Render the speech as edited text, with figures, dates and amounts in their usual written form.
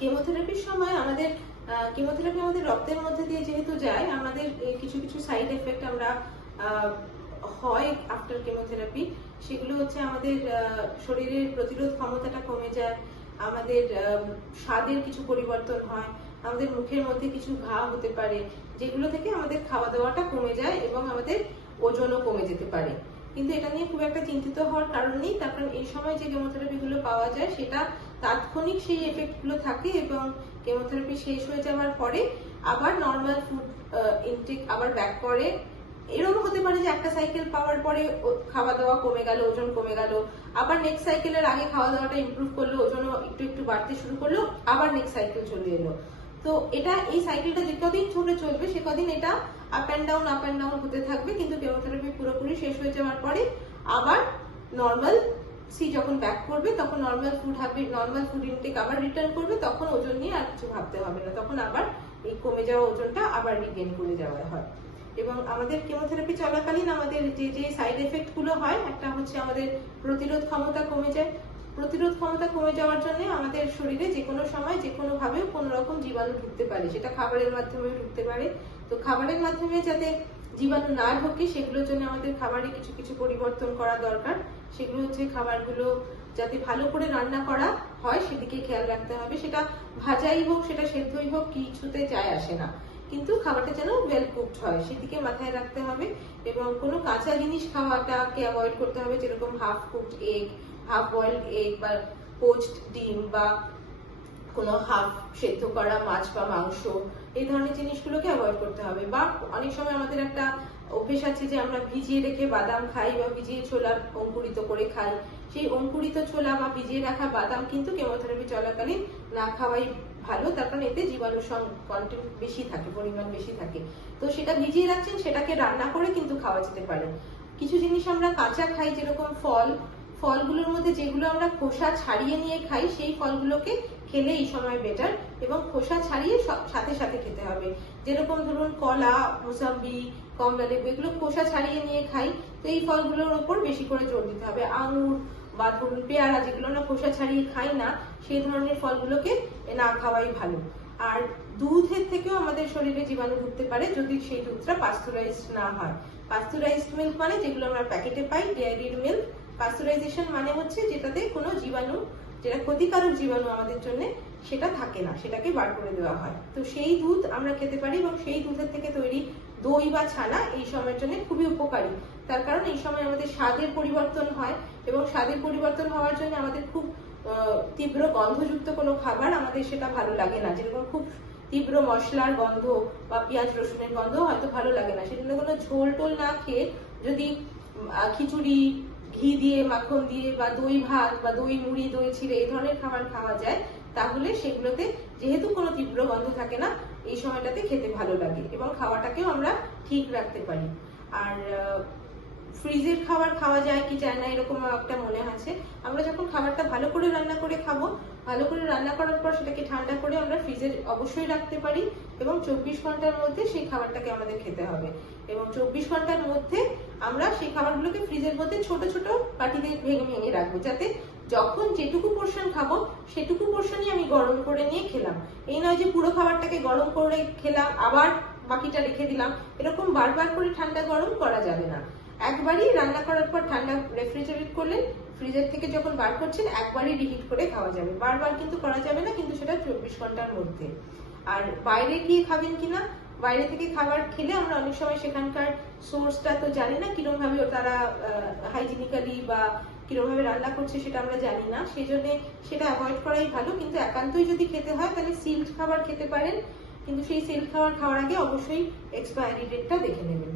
কেমোথেরাপির সময় আমাদের কেমোথেরাপি আমাদের রক্তের মধ্যে দিয়ে যেহেতু যায়, আমাদের কিছু কিছু সাইড এফেক্ট আমরা হয় আফটার কেমোথেরাপি। সেগুলো হচ্ছে আমাদের শরীরের প্রতিরোধ ক্ষমতাটা কমে যায়, আমাদের স্বাদের কিছু পরিবর্তন হয়, আমাদের মুখের মধ্যে কিছু ঘা হতে পারে, যেগুলো থেকে আমাদের খাওয়া দাওয়াটা কমে যায় এবং আমাদের ওজনও কমে যেতে পারে। কিন্তু এটা নিয়ে খুব একটা চিন্তিত হওয়ার কারণ নেই, তার কারণ এই সময় যে কেমোথেরাপি গুলো পাওয়া যায় সেটা তাৎক্ষণিক সেই এফেক্ট গুলো থাকে এবং কেমোথেরাপি শেষ হয়ে যাওয়ার পরে আবার নর্মাল ফুড ইনটেক আবার ব্যাক করে। এরকম হতে পারে যে একটা সাইকেল পাওয়ার পরে খাওয়া দাওয়া কমে গেল, ওজন কমে গেল, আবার নেক্সট সাইকেলের আগে খাওয়া দাওয়াটা ইমপ্রুভ করলো, ওজনও একটু একটু বাড়তে শুরু করলো, আবার নেক্সট সাইকেল চলে এলো। তো এটা এই সাইকেলটা যে কদিন ধরে চলবে সে কদিন এটা আপ অ্যান্ড ডাউন হতে থাকবে, কিন্তু কেমোথেরাপি পুরোপুরি শেষ হয়ে যাওয়ার পরে আবার নর্মাল যখন ব্যাক করবে তখন নর্মাল ফুড ইনটেক আবার রিটার্ন করবে, তখন ওজন নিয়ে আর কিছু ভাবতে হবে না, তখন আবার এই কমে যাওয়া ওজনটা আবার রিগেইন করে যাওয়া হয়। এবং আমাদের কেমোথেরাপি চলাকালীন আমাদের যে যে সাইড এফেক্ট গুলো হয়, একটা হচ্ছে আমাদের প্রতিরোধ ক্ষমতা কমে যায়। প্রতিরোধ ক্ষমতা কমে যাওয়ার জন্য আমাদের শরীরে যে কোনো সময় যে কোনো ভাবে কোনো রকম জীবাণু ঢুকতে পারে, সেটা খাবারের মাধ্যমে ঢুকতে পারে। তো খাবারের মাধ্যমে যাতে জীবাণু না ঢোকে সেগুলোর জন্য আমাদের খাবারে কিছু কিছু পরিবর্তন করা দরকার। সেগুলো হচ্ছে খাবারগুলো যাতে ভালো করে রান্না করা হয় সেদিকে খেয়াল রাখতে হবে। সেটা ভাজাই হোক, সেটা সেদ্ধই হোক, কিছুতে যায় আসে না, কিন্তু খাবারটা যেন ওয়েল কুকড হয় সেদিকে মাথায় রাখতে হবে। এবং কোনো কাঁচা জিনিস খাওয়াটাকে অ্যাভয়েড করতে হবে, যেরকম half cooked egg, half boiled egg বা পোচড ডিম বা কোনো হাফ সেদ্ধ করা মাছ বা মাংস, এই ধরনের জিনিসগুলোকে অ্যাভয়েড করতে হবে। বা অনেক সময় আমাদের একটা অভ্যেস আছে যে আমরা ভিজিয়ে রেখে বাদাম খাই বা ভিজিয়ে ছোলা অঙ্কুরিত করে খাই। সেই অঙ্কুরিত ছোলা বা ভিজিয়ে রাখা বাদাম কিন্তু কেমোথেরাপি চলাকালীন না খাওয়াই ভালো, তার কারণ এতে জীবাণু কন্টেন্ট বেশি থাকে, পরিমাণ বেশি থাকে। তো সেটা ভিজিয়ে রাখছেন, সেটাকে রান্না করে কিন্তু খাওয়া যেতে পারে। কিছু জিনিস আমরা কাঁচা খাই, যেরকম ফলগুলোর মধ্যে যেগুলো আমরা খোসা ছাড়িয়ে নিয়ে খাই সেই ফলগুলোকে খেলে এই সময় বেটার, এবং খোসা ছাড়িয়ে সাথে সাথে খেতে হবে। যেরকম ধরুন কলা, মোসাম্বি, কমলালেবু, এগুলো খোসা ছাড়িয়ে নিয়ে খাই, তো এই ফলগুলোর উপর বেশি করে জোর দিতে হবে। আঙুর বা ধরুন পেয়ারা, যেগুলো আমরা খোসা ছাড়িয়ে খাই না, সেই ধরনের ফলগুলোকে না খাওয়াই ভালো। আর দুধের থেকেও আমাদের শরীরে জীবাণু ঢুকতে পারে যদি সেই দুধটা পাস্তুরাইজড না হয়। পাস্তুরাইজড মিল্ক মানে যেগুলো আমরা প্যাকেটে পাই, ডেয়ারির মিল্ক। পাস্তুরাইজেশন মানে হচ্ছে যেটাতে কোনো জীবাণু, যেটা ক্ষতিকারক জীবাণু আমাদের জন্য, সেটা থাকে না, সেটাকে বার করে দেওয়া হয়। তো সেই দুধ আমরা খেতে পারি এবং সেই দুধের থেকে তৈরি দই বা ছানা এই সময়ের জন্য খুবই উপকারী। তার কারণ এই সময় আমাদের স্বাদের পরিবর্তন হয়, এবং স্বাদের পরিবর্তন হওয়ার জন্য আমাদের খুব তীব্র গন্ধযুক্ত কোনো খাবার আমাদের সেটা ভালো লাগে না। যেরকম খুব তীব্র মশলার গন্ধ বা পেঁয়াজ রসুনের গন্ধ হয়তো ভালো লাগে না, সেজন্য কোনো ঝোল টোল না খেয়ে যদি খিচুড়ি, ঘি দিয়ে, মাখন দিয়ে বা দই ভাত বা দই মুড়ি, দই চিড়ে এই ধরনের খাবার খাওয়া যায়, তাহলে সেগুলোতে যেহেতু কোনো তীব্র গন্ধ থাকে না, এই সময়টাতে খেতে ভালো লাগে এবং খাওয়াটাকেও আমরা ঠিক রাখতে পারি। আর ফ্রিজের খাবার খাওয়া যায় কি যায় না এরকম একটা মনে আছে। আমরা যখন খাবারটা ভালো করে রান্না করে খাবো, ভালো করে রান্না করার পর সেটাকে ঠান্ডা করে আমরা ফ্রিজে অবশ্যই রাখতে পারি, এবং 24 ঘন্টার মধ্যে সেই খাবারটাকে আমাদের খেতে হবে। এবং 24 ঘন্টার মধ্যে আমরা সেই খাবারগুলোকে ফ্রিজের মধ্যে ছোট ছোট বাটিতে ভেঙে ভেঙে রাখবো, যাতে যখন যেটুকু পোর্শন খাবো সেটুকু পোর্শনই আমি গরম করে নিয়ে খেলাম। এই নয় যে পুরো খাবারটাকে গরম করে খেলাম আবার বাকিটা রেখে দিলাম, এরকম বারবার করে ঠান্ডা গরম করা যাবে না। একবারই রান্না করার পর ঠান্ডা রেফ্রিজারেট করলেন, ফ্রিজের থেকে যখন বার করছেন একবারই রিহিট করে খাওয়া যাবে, বারবার কিন্তু করা যাবে না, কিন্তু সেটা 24 ঘন্টার মধ্যে। আর বাইরে গিয়ে খাবেন কিনা, বাইরে থেকে খাবার খেলে আমরা অনেক সময় সেখানকার সোর্সটা তো জানি না, কিরকম ভাবে তারা হাইজিনিক্যালি বা কিরকম ভাবে রান্না করছে সেটা আমরা জানি না, সেই জন্য সেটা অ্যাভয়েড করাই ভালো। কিন্তু একান্তই যদি খেতে হয় তাহলে সিল্ড খাবার খেতে পারেন, কিন্তু সেই সিল্ড খাবার খাওয়ার আগে অবশ্যই এক্সপায়ারি ডেটটা দেখে নেবেন।